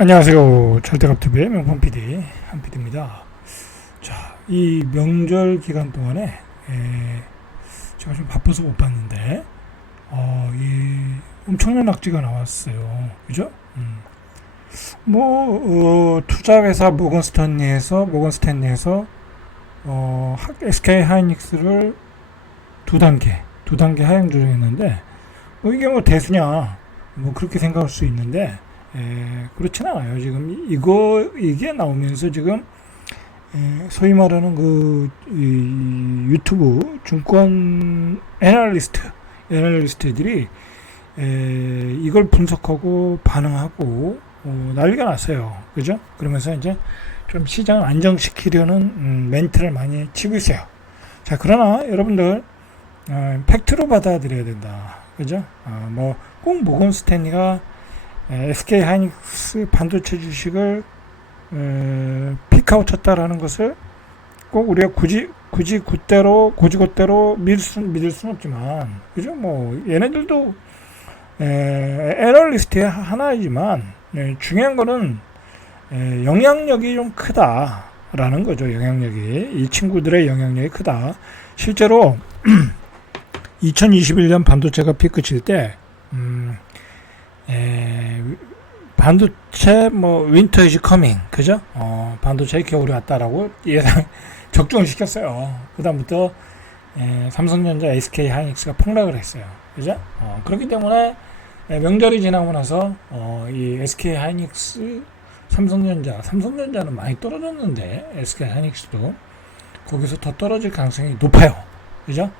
안녕하세요. 절대갑TV의 명품 PD 한 PD입니다. 자, 이 명절 기간 동안에 에, 제가 좀 바빠서 못 봤는데 어, 이 엄청난 낙지가 나왔어요. 그죠? 음. 뭐 어, 투자회사 모건 스탠리에서 모건 스탠리에서 어, SK 하이닉스를 두 단계 두 단계 하향 조정했는데 뭐 이게 뭐 대수냐 뭐 그렇게 생각할 수 있는데 에, 그렇진 않아요. 지금 이거 이게 나오면서 지금 에, 소위 말하는 그 이, 유튜브 증권 애널리스트 애널리스트들이 에, 이걸 분석하고 반응하고 어, 난리가 났어요. 그죠? 그러면서 이제 좀 시장을 안정시키려는 음, 멘트를 많이 치고 있어요. 자, 그러나 여러분들 어, 팩트로 받아들여야 된다. 그죠? 아, 뭐꼭 모건 스탠리가 SK 하이닉스 반도체 주식을 에, 피크아웃 쳤다라는 것을 꼭 우리가 굳이 굳이 그대로 고지고대로 믿을 수 믿을 수는 없지만 그죠? 뭐 얘네들도 에, 애널리스트의 하나이지만 에, 중요한 거는 에, 영향력이 좀 크다라는 거죠 영향력이. 이 친구들의 영향력이 크다. 실제로 2021년 반도체가 피크 칠때 음, 에, 반도체 뭐 윈터 이즈 커밍 그죠? 어, 반도체 겨울이 왔다라고 예상 적중을 시켰어요. 그다음부터 에, 삼성전자, SK 하이닉스가 폭락을 했어요. 그죠? 어, 그렇기 때문에 에, 명절이 지나고 나서 어, 이 SK 하이닉스, 삼성전자, 삼성전자는 많이 떨어졌는데 SK 하이닉스도 거기서 더 떨어질 가능성이 높아요. 그죠?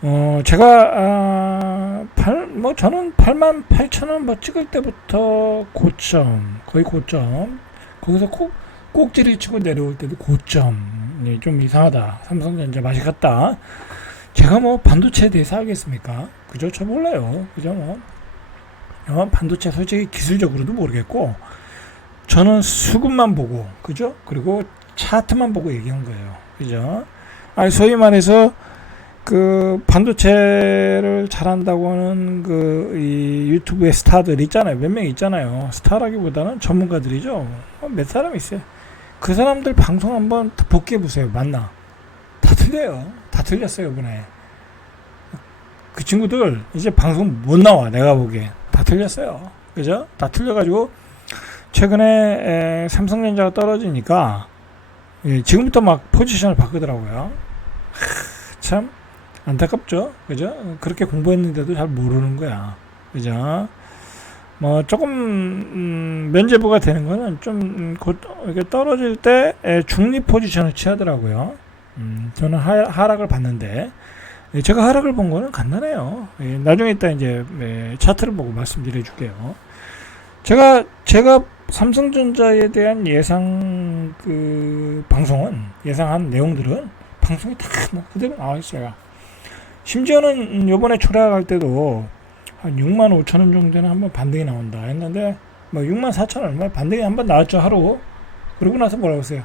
어, 제가, 아, 8, 뭐, 저는 8만 8천 원 뭐 찍을 때부터 고점, 거의 고점. 거기서 꼭, 꼭지를 치고 내려올 때도 고점. 예, 좀 이상하다. 삼성전자 맛이 갔다. 제가 뭐, 반도체에 대해서 알겠습니까? 그죠? 저 몰라요. 그죠? 뭐. 어, 반도체 솔직히 기술적으로도 모르겠고, 저는 수급만 보고, 그죠? 그리고 차트만 보고 얘기한 거예요. 그죠? 아니, 소위 말해서, 그 반도체를 잘한다고 하는 그 이 유튜브의 스타들 있잖아요. 몇 명 있잖아요. 스타라기보다는 전문가들이죠. 어, 몇 사람 있어요. 그 사람들 방송 한번 복귀해 보세요. 맞나? 다 틀려요. 다 틀렸어요, 이번에. 그 친구들 이제 방송 못 나와. 내가 보기에. 다 틀렸어요. 그죠? 다 틀려가지고 최근에 에, 삼성전자가 떨어지니까 예, 지금부터 막 포지션을 바꾸더라고요. 하, 참 안타깝죠. 그죠? 그렇게 공부했는데도 잘 모르는 거야. 그죠? 뭐 조금 음, 면제부가 되는 거는 좀곧 이렇게 떨어질 때 중립 포지션을 취하더라고요. 음, 저는 하, 하락을 봤는데 예, 제가 하락을 본 거는 간단해요. 예, 나중에 이따 이제 예, 차트를 보고 말씀드려 줄게요. 제가 제가 삼성전자에 대한 예상 그 방송은 예상한 내용들은 방송이 다뭐 그대로 나와 있어요. 심지어는 요번에 초락할 때도 한 6만 5천 원 정도는 한번 반등이 나온다 했는데 뭐 6만 4천 원 얼마? 반등이 한 번 나왔죠 하루. 그러고 나서 뭐라고 했어요?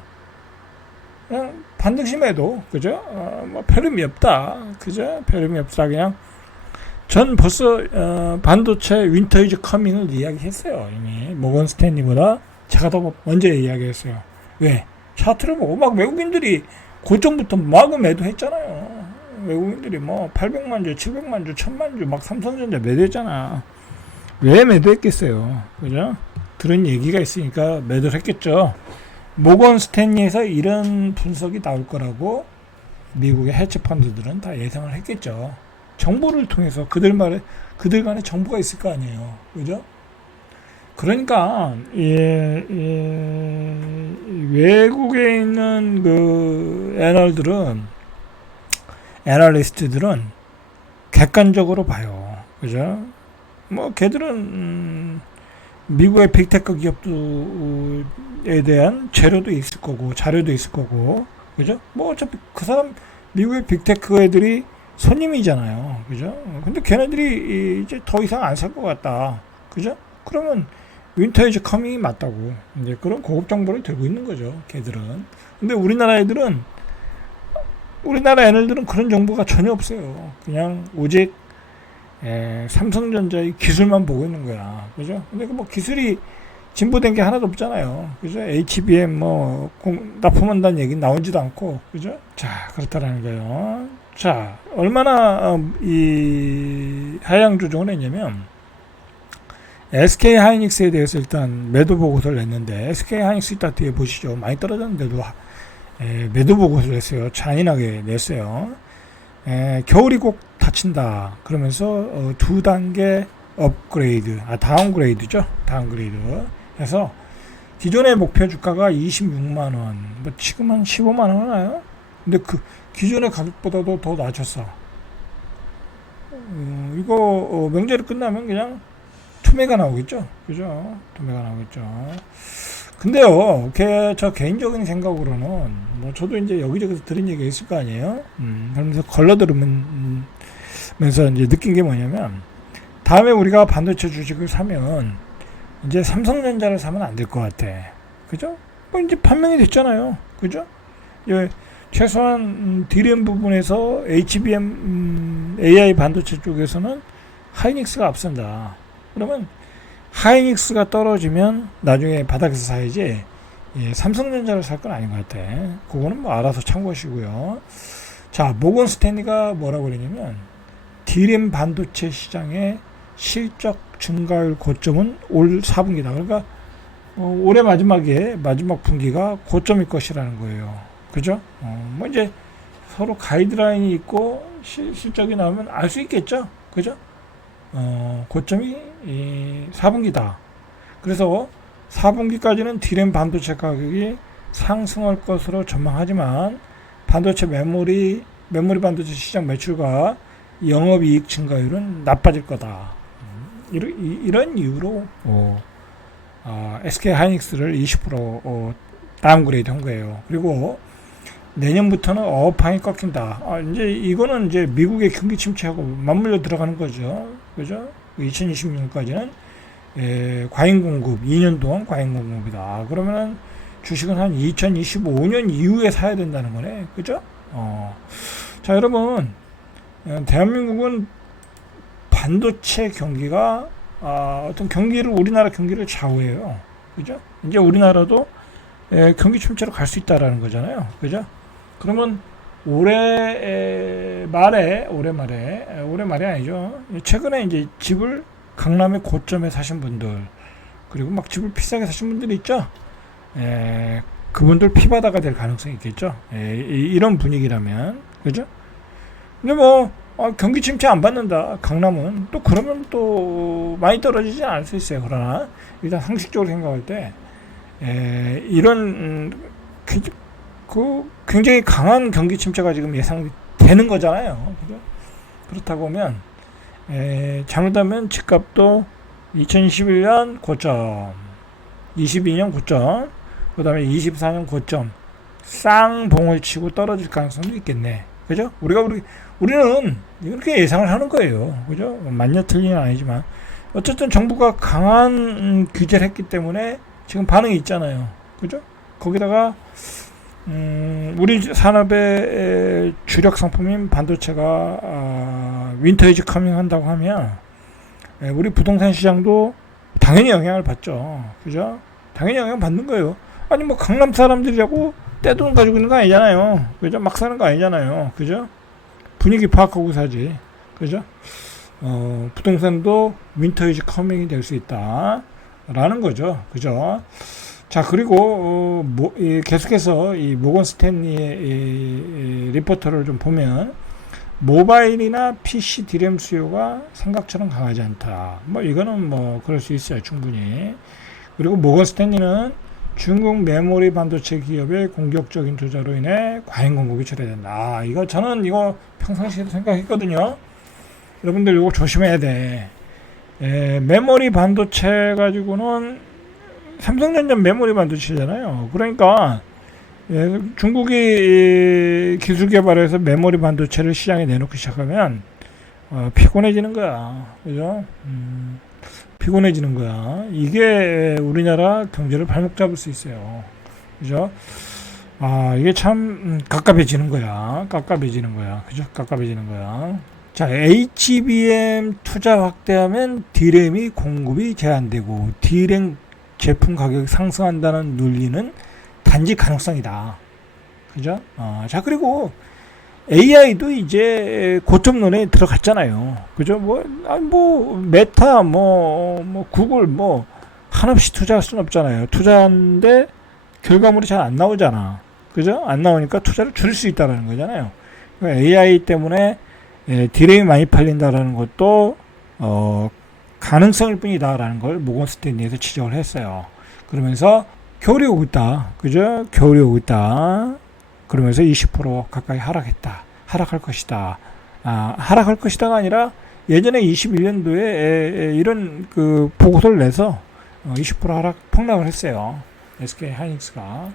그냥 반등 심해도 그죠? 어, 뭐별 의미 없다. 그죠? 별 의미 없다 그냥. 전 벌써 어, 반도체 윈터 이즈 커밍을 이야기했어요 이미. 모건 스탠리보다 제가 더 먼저 이야기했어요. 왜? 차트를 보고 막 외국인들이 고점부터 마구 매도했잖아요 외국인들이 뭐 800만 주, 700만 주, 1000만 주 막 삼성전자 매도했잖아. 왜 매도했겠어요? 그죠? 들은 얘기가 있으니까 매도를 했겠죠. 모건 스탠리에서 이런 분석이 나올 거라고 미국의 해치 펀드들은 다 예상을 했겠죠. 정보를 통해서 그들 말에 그들 간에 정보가 있을 거 아니에요. 그죠? 그러니까 예, 예, 외국에 있는 그 애널들은 애널리스트들은 객관적으로 봐요. 그죠? 뭐 걔들은 음, 미국의 빅테크 기업들에 대한 재료도 있을 거고 자료도 있을 거고 그죠? 뭐 어차피 그 사람 미국의 빅테크 애들이 손님이잖아요. 그죠? 근데 걔네들이 이제 더 이상 안 살 것 같다. 그죠? 그러면 윈터이즈 커밍이 맞다고 이제 그런 고급 정보를 들고 있는 거죠. 걔들은. 근데 우리나라 애들은 우리나라 애들은 그런 정보가 전혀 없어요. 그냥 오직 에, 삼성전자의 기술만 보고 있는 거야. 그죠? 근데 그뭐 기술이 진보된 게 하나도 없잖아요. 그죠? HBM 뭐 공- 납품한다는 얘기 나오지도 않고 그죠? 자 그렇다라는 거예요. 자 얼마나 어, 이 하향 조정을 했냐면 SK 하이닉스에 대해서 일단 매도 보고서를 냈는데 SK 하이닉스 이따 뒤에 보시죠. 많이 떨어졌는데도 하- 에, 매도 보고서를 냈어요. 잔인하게 냈어요. 에, 겨울이 꼭 닫힌다. 그러면서 어, 두 단계 업그레이드, 아 다운그레이드죠. 다운그레이드. 해서 기존의 목표 주가가 26만 원, 뭐 지금 한 15만 원 하나요? 근데 그 기존의 가격보다도 더 낮췄어. 어, 이거 어, 명절이 끝나면 그냥 투매가 나오겠죠, 그죠? 투매가 나오겠죠. 근데요, 개, 저 개인적인 생각으로는 뭐 저도 이제 여기저기서 들은 얘기가 있을 거 아니에요. 음, 그러면서 걸러 들으면서 이제 느낀 게 뭐냐면 다음에 우리가 반도체 주식을 사면 이제 삼성전자를 사면 안 될 것 같아. 그죠? 뭐 이제 판명이 됐잖아요. 그죠? 예, 최소한 음, 디램 부분에서 HBM 음, AI 반도체 쪽에서는 하이닉스가 앞선다. 그러면 하이닉스가 떨어지면 나중에 바닥에서 사야지 예, 삼성전자를 살 건 아닌 것 같아. 그거는 뭐 알아서 참고하시고요. 자, 모건 스탠리가 뭐라고 그러냐면 디램 반도체 시장의 실적 증가율 고점은 올 4분기다. 그러니까 어, 올해 마지막에 마지막 분기가 고점일 것이라는 거예요. 그죠? 어, 뭐 이제 서로 가이드라인이 있고 실, 실적이 나오면 알 수 있겠죠. 그죠? 어, 고점이 이 4분기다. 그래서 4분기까지는 디램 반도체 가격이 상승할 것으로 전망하지만 반도체 메모리 메모리 반도체 시장 매출과 영업이익 증가율은 나빠질 거다. 음, 이런, 이- 이런 이유로 어, 아, SK 하이닉스를 20% 어, 다운그레이드 한 거예요. 그리고 내년부터는 어업팡이 꺾인다. 아, 이제 이거는 이제 미국의 경기 침체하고 맞물려 들어가는 거죠. 그죠? 2026년까지는 예, 과잉 공급, 2년 동안 과잉 공급이다. 그러면은 주식은 한 2025년 이후에 사야 된다는 거네. 그죠? 어. 자, 여러분. 어, 대한민국은 반도체 경기가 아, 어떤 경기를 우리나라 경기를 좌우해요. 그죠? 이제 우리나라도 에, 경기 침체로 갈 수 있다라는 거잖아요. 그죠? 그러면 올해 에, 말에 올해 말에 에, 올해 말이 아니죠. 최근에 이제 집을 강남의 고점에 사신 분들 그리고 막 집을 비싸게 사신 분들이 있죠. 에, 그분들 피바다가 될 가능성이 있겠죠. 에, 이- 이런 분위기라면 그죠? 근데 뭐 어, 경기 침체 안 받는다. 강남은 또 그러면 또 많이 떨어지지 않을 수 있어요. 그러나 일단 상식적으로 생각할 때 에, 이런 음, 그, 그 굉장히 강한 경기 침체가 지금 예상되는 거잖아요. 그죠? 그렇다고 하면 에, 잘못하면 집값도 2021년 고점, 22년 고점, 그 다음에 24년 고점 쌍봉을 치고 떨어질 가능성도 있겠네. 그죠? 우리가 우리 우리는 이렇게 예상을 하는 거예요. 그죠? 만년 틀리는 아니지만 어쨌든 정부가 강한 음, 규제를 했기 때문에 지금 반응이 있잖아요. 그죠? 거기다가 음, 우리 산업의 에, 주력 상품인 반도체가 아, 윈터 이즈 커밍 한다고 하면 에, 우리 부동산 시장도 당연히 영향을 받죠. 그죠? 당연히 영향 받는 거예요. 아니 뭐 강남 사람들이라고 떼돈 가지고 있는 거 아니잖아요. 그죠? 막 사는 거 아니잖아요. 그죠? 분위기 파악하고 사지. 그죠? 어, 부동산도 윈터 이즈 커밍이 될 수 있다. 라는 거죠. 그죠? 자, 그리고, 어, 뭐, 이, 계속해서 이 모건 스탠리의 이, 이 리포터를 좀 보면 모바일이나 PC 디램 수요가 생각처럼 강하지 않다. 뭐, 이거는 뭐, 그럴 수 있어요. 충분히. 그리고 모건 스탠리는 중국 메모리 반도체 기업의 공격적인 투자로 인해 과잉 공급이 초래된다. 아, 이거 저는 이거 평상시에도 생각했거든요. 여러분들 이거 조심해야 돼. 에, 메모리 반도체 가지고는 삼성전자 메모리 반도체잖아요. 그러니까 예, 중국이 이 기술 개발해서 메모리 반도체를 시장에 내놓기 시작하면 어, 피곤해지는 거야. 그죠? 음, 피곤해지는 거야. 이게 우리나라 경제를 발목 잡을 수 있어요. 그죠? 아, 이게 참 음, 깝깝해지는 거야. 깝깝해지는 거야. 그죠? 깝깝해지는 거야. 자, HBM 투자 확대하면 디램이 공급이 제한되고 디램 제품 가격이 상승한다는 논리는 단지 가능성이다. 그죠? 어, 자, 그리고 AI도 이제 고점론에 들어갔잖아요. 그죠? 뭐, 아니, 뭐, 메타, 뭐, 뭐, 구글, 뭐, 한없이 투자할 수는 없잖아요. 투자인데 결과물이 잘 안 나오잖아. 그죠? 안 나오니까 투자를 줄일 수 있다는 거잖아요. AI 때문에 예, 디레이 많이 팔린다라는 것도, 어, 가능성일 뿐이다라는 걸 모건 스탠리에서 지적을 했어요. 그러면서 겨울이 오고 있다. 그죠? 겨울이 오고 있다. 그러면서 20% 가까이 하락했다. 하락할 것이다. 아, 하락할 것이다가 아니라 예전에 21년도에 이런 그 보고서를 내서 20% 하락 폭락을 했어요. SK 하이닉스가.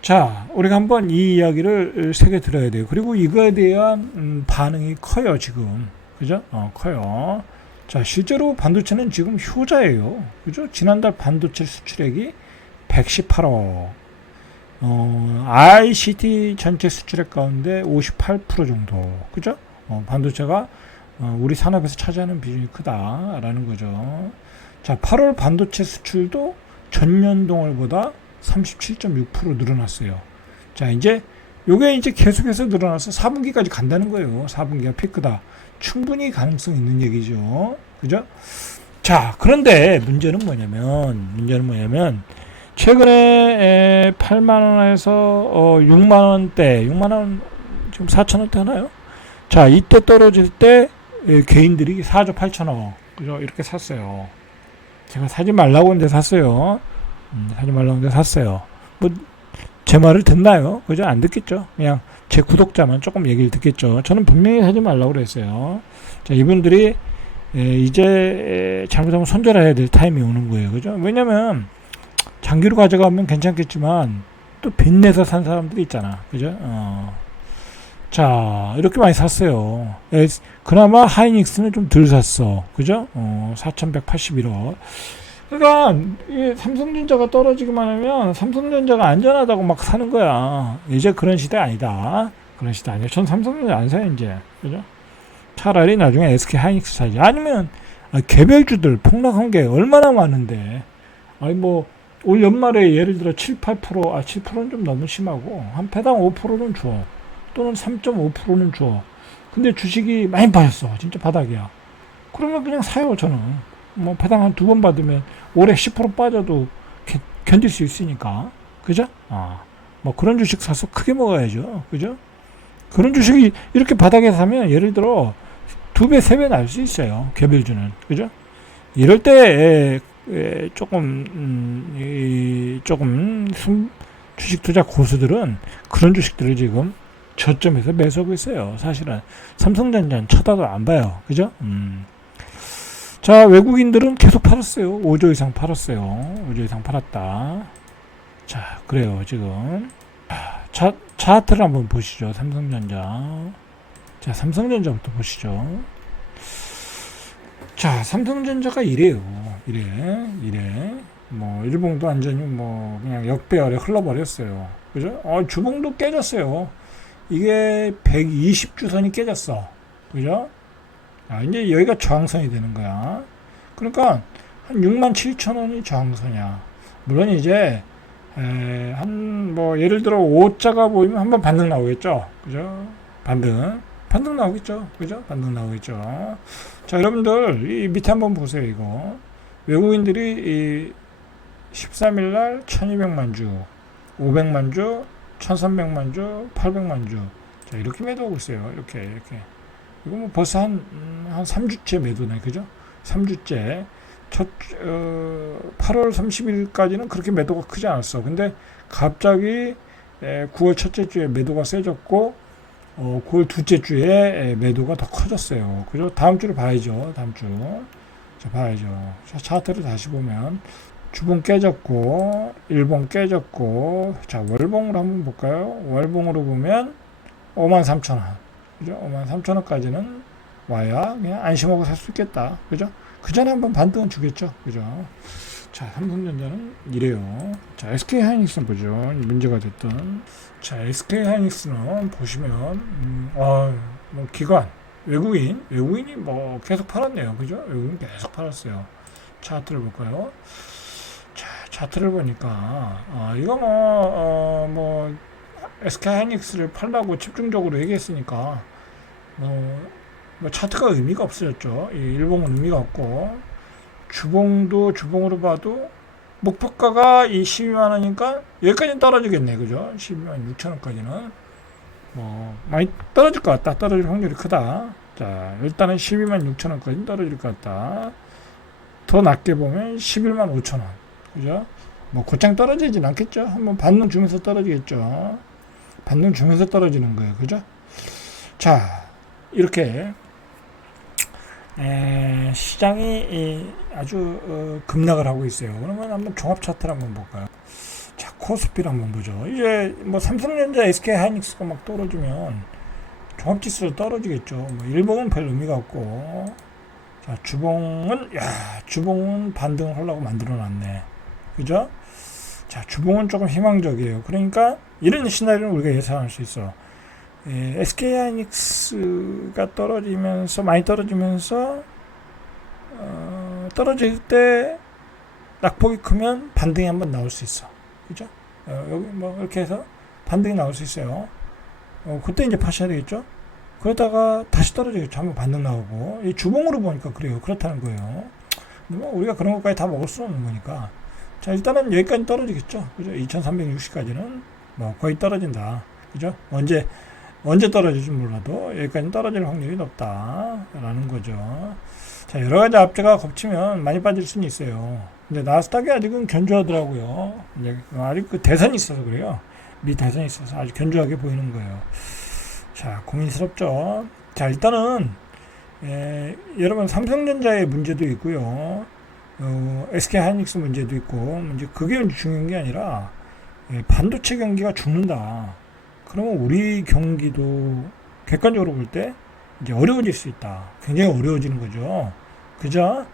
자, 우리가 한번 이 이야기를 새겨 들어야 돼요. 그리고 이거에 대한 음, 반응이 커요, 지금. 그죠? 어, 커요. 자, 실제로 반도체는 지금 효자예요. 그죠? 지난달 반도체 수출액이 118억. 어, ICT 전체 수출액 가운데 58% 정도. 그죠? 어, 반도체가 어, 우리 산업에서 차지하는 비중이 크다라는 거죠. 자, 8월 반도체 수출도 전년 동월보다 37.6% 늘어났어요. 자, 이제 요게 이제 계속해서 늘어나서 4분기까지 간다는 거예요. 4분기가 피크다. 충분히 가능성 있는 얘기죠. 그죠? 자, 그런데 문제는 뭐냐면, 문제는 뭐냐면, 최근에 8만원에서 어 6만원대, 6만원, 지금 4천원대 하나요? 자, 이때 떨어질 때 에, 개인들이 4조 8천억, 그죠? 이렇게 샀어요. 제가 사지 말라고 했는데 샀어요. 음, 사지 말라고 했는데 샀어요. 뭐, 제 말을 듣나요? 그죠? 안 듣겠죠? 그냥 제 구독자만 조금 얘기를 듣겠죠. 저는 분명히 하지 말라고 그랬어요. 자, 이분들이 에, 이제 잘못하면 손절해야 될 타임이 오는 거예요. 그죠? 왜냐면 장기로 가져가면 괜찮겠지만 또 빚내서 산 사람들이 있잖아. 그죠? 어. 자, 이렇게 많이 샀어요. 에, 그나마 하이닉스는 좀 덜 샀어. 그죠? 어, 4,181억. 그러니까 이 삼성전자가 떨어지기만 하면 삼성전자가 안전하다고 막 사는 거야. 이제 그런 시대 아니다. 그런 시대 아니야. 전 삼성전자 안 사요 이제. 그죠? 차라리 나중에 SK 하이닉스 사지. 아니면 아, 개별주들 폭락한 게 얼마나 많은데. 아니 뭐 올 연말에 예를 들어 7, 8%, 아 7%는 좀 너무 심하고 한 배당 5%는 줘. 또는 3.5%는 줘. 근데 주식이 많이 빠졌어. 진짜 바닥이야. 그러면 그냥 사요 저는. 뭐 배당 한 두 번 받으면 올해 10% 빠져도 겨- 견딜 수 있으니까. 그죠? 아. 뭐 그런 주식 사서 크게 먹어야죠. 그죠? 그런 주식이 이렇게 바닥에 사면 예를 들어 두 배, 세 배 날 수 있어요. 개별주는. 그죠? 이럴 때 에, 에, 조금 음, 이, 조금 숨, 주식 투자 고수들은 그런 주식들을 지금 저점에서 매수하고 있어요. 사실은 삼성전자는 쳐다도 안 봐요. 그죠? 음. 자, 외국인들은 계속 팔았어요. 5조 이상 팔았어요. 5조 이상 팔았다. 자, 그래요. 지금 차, 차트를 한번 보시죠. 삼성전자. 자, 삼성전자부터 보시죠. 자, 삼성전자가 이래요. 이래, 이래. 뭐, 일봉도 완전히 뭐, 그냥 역배열에 흘러버렸어요. 그죠? 어, 주봉도 깨졌어요. 이게 120주선이 깨졌어. 그죠? 아, 이제 여기가 저항선이 되는 거야. 그러니까, 한 6만 7천 원이 저항선이야. 물론 이제, 에, 한, 뭐, 예를 들어, 5자가 보이면 한번 반등 나오겠죠? 그죠? 반등. 반등 나오겠죠? 그죠? 반등 나오겠죠? 자, 여러분들, 이 밑에 한번 보세요, 이거. 외국인들이 이 13일 날 1200만 주, 500만 주, 1300만 주, 800만 주. 자, 이렇게 매도하고 있어요. 이렇게, 이렇게. 이거 뭐 벌써 한, 음, 한 3주째 매도네. 그죠? 3주째. 첫, 어, 8월 30일까지는 그렇게 매도가 크지 않았어. 근데 갑자기 에, 9월 첫째 주에 매도가 세졌고, 어, 9월 둘째 주에 에, 매도가 더 커졌어요. 그죠? 다음 주를 봐야죠. 다음 주. 자, 봐야죠. 자, 차트를 다시 보면, 주봉 깨졌고, 일봉 깨졌고, 자, 월봉으로 한번 볼까요? 월봉으로 보면, 53,000원. 그죠? 53,000원까지는 와야 그냥 안심하고 살 수 있겠다. 그죠? 그 전에 한번 반등은 주겠죠. 그죠? 자, 삼성전자는 이래요. 자, SK 하이닉스는 보죠. 문제가 됐던. 자, SK 하이닉스는 보시면, 음, 어, 뭐, 기관, 외국인, 외국인이 뭐 계속 팔았네요. 그죠? 외국인 계속 팔았어요. 차트를 볼까요? 차트를 보니까 어, 이거 뭐, 어, 뭐 SK 하이닉스를 팔라고 집중적으로 얘기했으니까 뭐, 뭐 차트가 의미가 없어졌죠. 이 일봉은 의미가 없고 주봉도 주봉으로 봐도 목표가가 이 12만 원이니까 여기까지는 떨어지겠네, 그죠? 12만 6천 원까지는 뭐 많이 떨어질 것 같다. 떨어질 확률이 크다. 자, 일단은 12만 6천 원까지 떨어질 것 같다. 더 낮게 보면 11만 5천 원. 그죠? 뭐 곧장 떨어지진 않겠죠. 한번 반등 주면서 떨어지겠죠. 반등 주면서 떨어지는 거예요. 그죠? 자, 이렇게 에, 시장이 이, 아주 어, 급락을 하고 있어요. 그러면 한번 종합 차트를 한번 볼까요? 자, 코스피를 한번 보죠. 이제 뭐 삼성전자, SK 하이닉스가 막 떨어지면 종합 지수도 떨어지겠죠. 뭐 일봉은 별 의미가 없고 자, 주봉은 야, 주봉은 반등을 하려고 만들어 놨네. 그죠? 자, 주봉은 조금 희망적이에요. 그러니까 이런 시나리오는 우리가 예상할 수 있어. 예, SK 하이닉스가 떨어지면서 많이 떨어지면서 어, 떨어질 때 낙폭이 크면 반등이 한번 나올 수 있어. 그죠? 어, 여기 뭐 이렇게 해서 반등이 나올 수 있어요. 어, 그때 이제 파셔야 되겠죠? 그러다가 다시 떨어지겠죠. 한번 반등 나오고. 이 주봉으로 보니까 그래요. 그렇다는 거예요. 뭐 우리가 그런 것까지 다 먹을 수는 없는 거니까. 자, 일단은 여기까지 떨어지겠죠. 그죠? 2360까지는 뭐 거의 떨어진다. 그죠? 언제, 언제 떨어질지 몰라도 여기까지 떨어질 확률이 높다라는 거죠. 자, 여러 가지 앞제가 겹치면 많이 빠질 수는 있어요. 근데 나스닥이 아직은 견조하더라고요. 이제 아직 그 대선이 있어서 그래요. 미 대선이 있어서 아주 견조하게 보이는 거예요. 자, 고민스럽죠. 자, 일단은 에, 여러분 삼성전자의 문제도 있고요. 어, SK 하이닉스 문제도 있고 이제 그게 중요한 게 아니라 예, 반도체 경기가 죽는다. 그러면 우리 경기도 객관적으로 볼 때 이제 어려워질 수 있다. 굉장히 어려워지는 거죠. 그죠?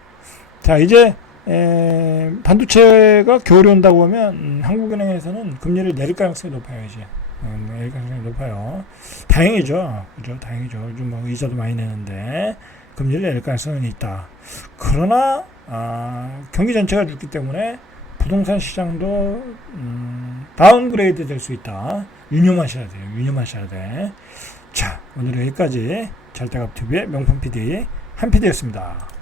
자, 이제 에, 반도체가 겨울에 온다고 하면 음, 한국은행에서는 금리를 내릴 가능성이 높아요, 이제. 음, 내릴 가능성이 높아요. 다행이죠. 그죠? 다행이죠. 요즘 뭐 이자도 많이 내는데 금리를 내릴 가능성은 있다. 그러나 아, 경기 전체가 죽기 때문에 부동산 시장도 음, 다운그레이드 될 수 있다. 유념하셔야 돼요. 유념하셔야 돼. 자, 오늘은 여기까지 잘다갑TV의 명품 PD 한 PD였습니다.